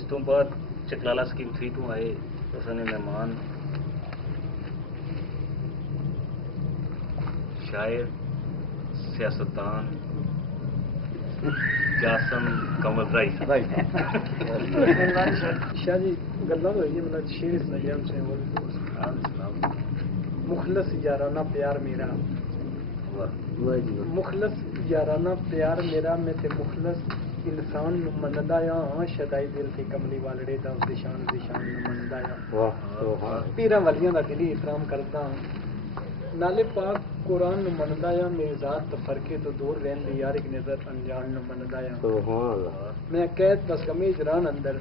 اس تو بعد چکلالہ سکیم 3 تو آئے حسن مہمان شاعر سیاستدان جاسم کمل رائی شاہ جی گلا تو ہوئی مطلب شیر اس نظام سے مخلص یارانہ پیار میرا مخلص یارانہ پیار میرا میں تے مخلص انسان نو مندا ہاں شدائی دل تے کملی والڑے دا اس دی شان نو مندا ہاں پیراں ولیاں دا دلی احترام کردا ہاں نالے پاک قرآن نو مندا ہاں میری ذات تو فرقے تو دور رہندی یار ایک نظر انجان نو مندا ہاں میں قید بس غم اجران اندر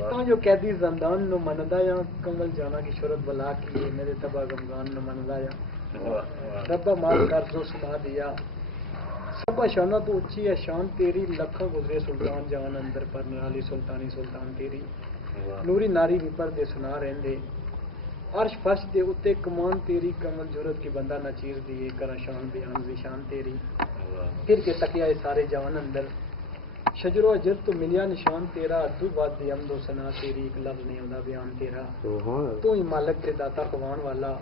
تاں جو قیدی زندان نو مندا ہاں کمل جانا کی شہرت بلا کی میرے تباہ غمگان نو مندا ہاں ربا معاف کر جو سنا دیا سب شانہ تو اچھی ہے شان تیری لکھاں گزرے سلطان جان اندر پر نرالی سلطانی سلطان تیری نوری ناری بھی پر دے سنا رہندے عرش فرش دے اتے کمان تیری کمل جرت کی بندہ نہ چیز دیے کرا شان بیان دی شان تیری پھر کے تکیا سارے جان اندر شجر و اجر تو ملیا نشان تیرا ادو باد دی امد و سنا تیری ایک لفظ نہیں آندا بیان تیرا تو ہی مالک تے داتا خوان والا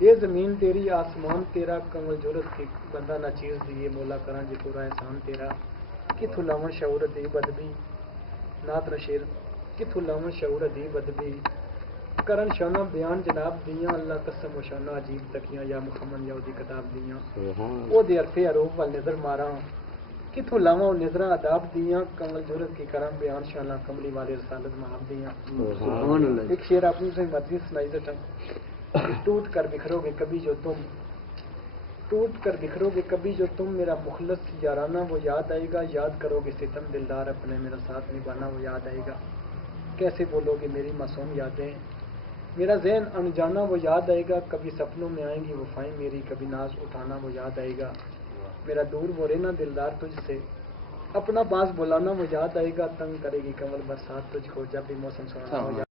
یہ زمین تیری آسمان تیرا کمل جرت کی بندہ نہ چیز دیے مولا کراں جی پورا احسان تیرا کتھوں لاواں شعور ادیب ادبی نات نشیر کتھوں لاواں شعور ادیب ادبی کرن شانہ بیان جناب دیاں اللہ قسم و شانہ عجیب تکیاں یا محمد یا دی کتاب دیاں او دے عرفے عروف وال نظر ماراں کتھوں لاواں او نظراں آداب دیاں کمل جرت کی کراں بیان شانہ کملی والے رسالت محب دیاں ایک شعر اپنی سے مرضی سنائی دیتا ٹوٹ کر بکھرو گے کبھی جو تم ٹوٹ کر بکھرو گے کبھی جو تم میرا مخلص یارانہ وہ یاد آئے گا یاد کرو گے ستم دلدار اپنے میرا ساتھ نبھانا وہ یاد آئے گا کیسے بولو گے میری معصوم یادیں میرا ذہن انجانا وہ یاد آئے گا کبھی سپنوں میں آئیں گی وفائیں میری کبھی ناز اٹھانا وہ یاد آئے گا میرا دور وہ رہنا دلدار تجھ سے اپنا باز بلانا وہ یاد آئے گا تنگ کرے گی کمل برسات تجھ کو جب بھی موسم سہانا